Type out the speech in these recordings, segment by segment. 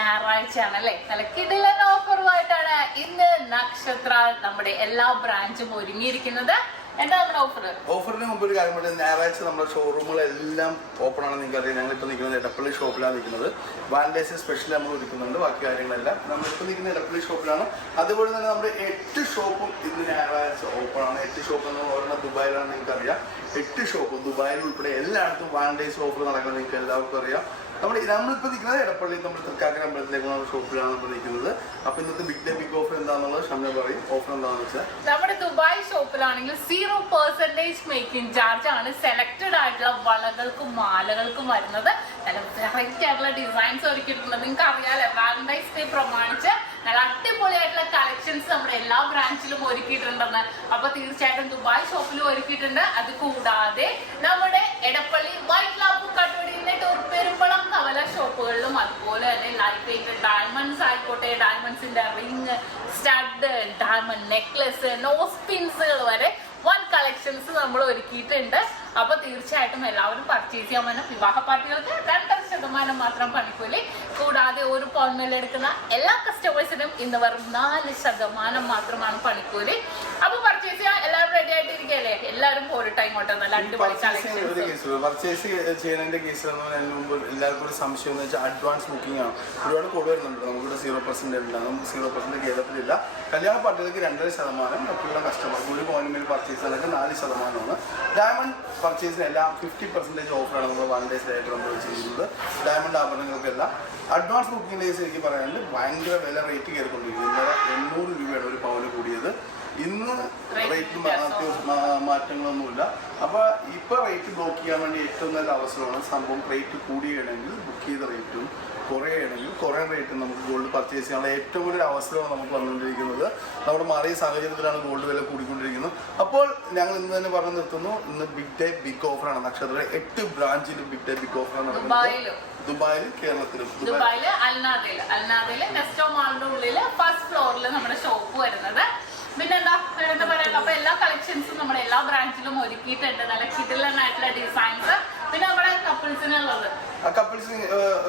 ഞായറാഴ്ചയാണ് അല്ലേ? നല്ല കിടിലൻ ഓഫറുമായിട്ടാണ് ഇന്ന് നക്ഷത്ര നമ്മുടെ എല്ലാ ബ്രാഞ്ചും ഒരുങ്ങിയിരിക്കുന്നത്. എന്താ നമ്മുടെ ഓഫർ? ഓഫറിന് മുമ്പ് ഒരു കാര്യം പറഞ്ഞാൽ ഞായറാഴ്ച നമ്മുടെ ഷോറൂമുകളെല്ലാം ഓപ്പൺ ആണെന്ന് നിങ്ങൾക്ക് അറിയാം. ഞങ്ങളിപ്പോൾ നിൽക്കുന്നത് എടപ്പള്ളി ഷോപ്പിലാണ് നിൽക്കുന്നത്. വാലന്റൈൻസ് സ്പെഷ്യൽ നമ്മൾ ഒരുക്കുന്നുണ്ട്. ബാക്കി കാര്യങ്ങളെല്ലാം നമ്മളിപ്പോൾ നിൽക്കുന്ന എടപ്പള്ളി ഷോപ്പിലാണ്. അതുപോലെ തന്നെ നമ്മുടെ 8 ഷോപ്പും ഇന്ന് ഞായറാഴ്ച ഓപ്പൺ ആണ്. 8 ഷോപ്പ് എന്ന് പറയുന്നത് ദുബായിലാണ്, നിങ്ങൾക്ക് അറിയാം. 8 ഷോപ്പ് ദുബായിൽ ഉൾപ്പെടെ എല്ലായിടത്തും വാലന്റൈൻസ് ഓഫർ നടക്കുന്നത് നിങ്ങൾക്ക് എല്ലാവർക്കും അറിയാം. നമ്മളിപ്പോൾ നിൽക്കുന്നത് എടപ്പള്ളി നമ്മുടെ തൃക്കാക്കര അമ്പലത്തിലേക്കുള്ള ഷോപ്പിലാണ് നമ്മൾ നിൽക്കുന്നത്. അപ്പൊ ഇന്നത്തെ ബിഗ് ഡേ ബിഗ് ഓഫർ എന്താണെന്നുള്ളത് ഷംന പറയും. ഓഫർ എന്താണെന്ന് വെച്ചാൽ നമ്മുടെ ദുബായ് ഷോപ്പിലാണെങ്കിൽ 0% മേക്കിംഗ് ചാർജ് ആണ് സെലക്ടഡ് ആയിട്ടുള്ള വളകൾക്കും മാലകൾക്കും വരുന്നത്. നല്ല വെറൈറ്റി ആയിട്ടുള്ള ഡിസൈൻസ് ഒരുക്കിയിട്ടുണ്ട്. നിങ്ങൾക്ക് അറിയാലോ, വാലന്റൈൻസ് ഡേ പ്രമാണിച്ച് നല്ല അടിപൊളിയായിട്ടുള്ള കളക്ഷൻസ് നമ്മുടെ എല്ലാ ബ്രാഞ്ചിലും ഒരുക്കിയിട്ടുണ്ടെന്ന്. അപ്പൊ തീർച്ചയായിട്ടും ദുബായ് ഷോപ്പിലും ഒരുക്കിയിട്ടുണ്ട്. അത് കൂടാതെ നമ്മുടെ എടപ്പള്ളി വൈറ്റ് ലാപ്പ് കട്ടുപടിയിലെ പെരുമ്പളം കവല ഷോപ്പുകളിലും അതുപോലെ തന്നെ ലൈറ്റ് വെയിറ്റ് ഡയമണ്ട്സ് ആയിക്കോട്ടെ, ഡയമണ്ട്സിന്റെ ring, stud, diamond necklace, nose പിൻസുകൾ വരെ വൺ കളക്ഷൻസ് നമ്മൾ ഒരുക്കിയിട്ടുണ്ട്. അപ്പൊ തീർച്ചയായിട്ടും എല്ലാവരും പർച്ചേസ് ചെയ്യാൻ പറ്റും. വിവാഹ പാർട്ടികൾക്ക് 2% മാത്രം പണിക്കൂലി. കൂടാതെ ഒരു പൗൺമേൽ എടുക്കുന്ന എല്ലാ കസ്റ്റമേഴ്സിനും ഇന്ന് വെറും 4% മാത്രമാണ് പണിക്കൂലി. അപ്പൊ പർച്ചേസ് ചെയ്യാൻ എല്ലാവരും റെഡി ആയിട്ടിരിക്കല്ലേ? എല്ലാവരും പോരട്ടെ ഇങ്ങോട്ട്. നല്ല അടിപൊളി പർച്ചേസ് ചെയ്യുന്നതിന്റെ കേസിൽ മുമ്പ് എല്ലാവർക്കും ഒരു സംശയം എന്ന് വെച്ചാൽ അഡ്വാൻസ് ബുക്കിംഗ് ആണ്. ഒരുപാട് കൂടെ വരുന്നുണ്ട്. നമുക്കിവിടെ 0% ഇല്ല, നമുക്ക് 0% കേരളത്തിലില്ല. കല്യാണ പാർട്ടികൾക്ക് 2.5%, മറ്റുള്ള കസ്റ്റമർക്ക് ഒരു പോയിന്റ് പർച്ചേസ് ചെയ്യാനൊക്കെ 4%. ഡയമണ്ട് പർച്ചേസിന് എല്ലാം 50% ഓഫറാണ് നമ്മൾ വാലന്റൈൻസ് ഡേ ആയിട്ട് നമ്മൾ ചെയ്യുന്നത്. ഡയമണ്ട് ആഭരണങ്ങൾക്കെല്ലാം അഡ്വാൻസ് ബുക്കിംഗ് ഡേയ്സ് എനിക്ക് പറയാനുണ്ട്. ഭയങ്കര വില റേറ്റ് കയറിക്കൊണ്ടിരിക്കുന്നു. ഇന്നലെ 800 രൂപയാണ് ഒരു പവന് കൂടിയത്. ഇന്ന് റേറ്റ് മാറ്റങ്ങളൊന്നുമില്ല. അപ്പോൾ ഇപ്പോൾ റേറ്റ് ബ്ലോക്ക് ചെയ്യാൻ വേണ്ടി ഏറ്റവും നല്ല അവസരമാണ്. സംഭവം റേറ്റ് കൂടിയാണെങ്കിൽ ബുക്ക് ചെയ്ത റേറ്റും കുറയുകയാണെങ്കിൽ കുറേ റേറ്റും നമുക്ക് ഗോൾഡ് പർച്ചേസ് ചെയ്യാനുള്ള ഏറ്റവും വലിയൊരു അവസരമാണ് നമുക്ക് വന്നുകൊണ്ടിരിക്കുന്നത്. നമ്മുടെ മാറിയ സാഹചര്യത്തിലാണ് ഗോൾഡ് വില കൂടിക്കൊണ്ടിരിക്കുന്നത്. അപ്പോൾ ഞങ്ങൾ ഇന്ന് തന്നെ പറഞ്ഞു നിർത്തുന്നു. ഇന്ന് ബിഗ് ഡേ ബിഗ് ഓഫറാണ്. നക്ഷത്രത്തിലെ 8 ബ്രാഞ്ചിലും ബിഗ് ഡേ ബിഗ് ഓഫറാണ് നടക്കുന്നത്. ദുബായിലും കേരളത്തിലും. ദുബായില് അൽനാദയില് നെസ്റ്റോ മാളിന്റെ ഉള്ളില് ഫസ്റ്റ് ഫ്ലോറിൽ നമ്മുടെ ഷോപ്പ് വരുന്നത്. പിന്നെന്താ പറയാ, അപ്പൊ എല്ലാ കളക്ഷൻസും നമ്മുടെ എല്ലാ ബ്രാഞ്ചിലും ഒരുക്കിയിട്ടുണ്ട്. നല്ല കിടിലനായിട്ടുള്ള ഡിസൈൻസ്. പിന്നെ നമ്മുടെ കപ്പിൾസിനുള്ളത്,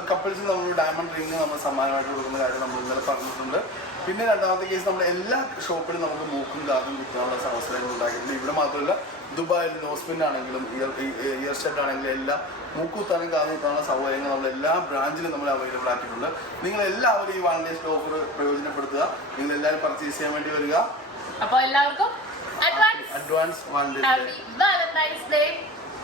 കപ്പിൾസിന് നമ്മൾ ഡയമണ്ട് റിങ് നമ്മൾ സമ്മാനമായിട്ട് കൊടുക്കുന്ന കാര്യം നമ്മൾ ഇന്നലെ പറഞ്ഞിട്ടുണ്ട്. പിന്നെ രണ്ടാമത്തെ കേസ് നമ്മുടെ എല്ലാ ഷോപ്പിലും നമുക്ക് മൂക്കും കാതും കുത്താനുള്ള അവസരങ്ങൾ ഉണ്ടാക്കിയിട്ടുണ്ട്. ഇവിടെ മാത്രമല്ല, ദുബായിൽ നോസ്പിൻ ആണെങ്കിലും ഇയർ സ്റ്റഡ് ആണെങ്കിലും എല്ലാം മൂക്കുത്താനും കാതും കുത്താനുള്ള സൗകര്യങ്ങൾ നമ്മൾ എല്ലാ ബ്രാഞ്ചിലും നമ്മൾ അവൈലബിൾ ആക്കിയിട്ടുണ്ട്. നിങ്ങളെല്ലാവരും ഈ വാലന്റൈൻസ് ഡേ ഓഫർ പ്രയോജനപ്പെടുത്തുക. നിങ്ങളെല്ലാവരും പർച്ചേസ് ചെയ്യാൻ വേണ്ടി വരിക. അപ്പോൾ എല്ലാവർക്കും അഡ്വാൻസ് വാലന്റൈൻസ് ഡേ.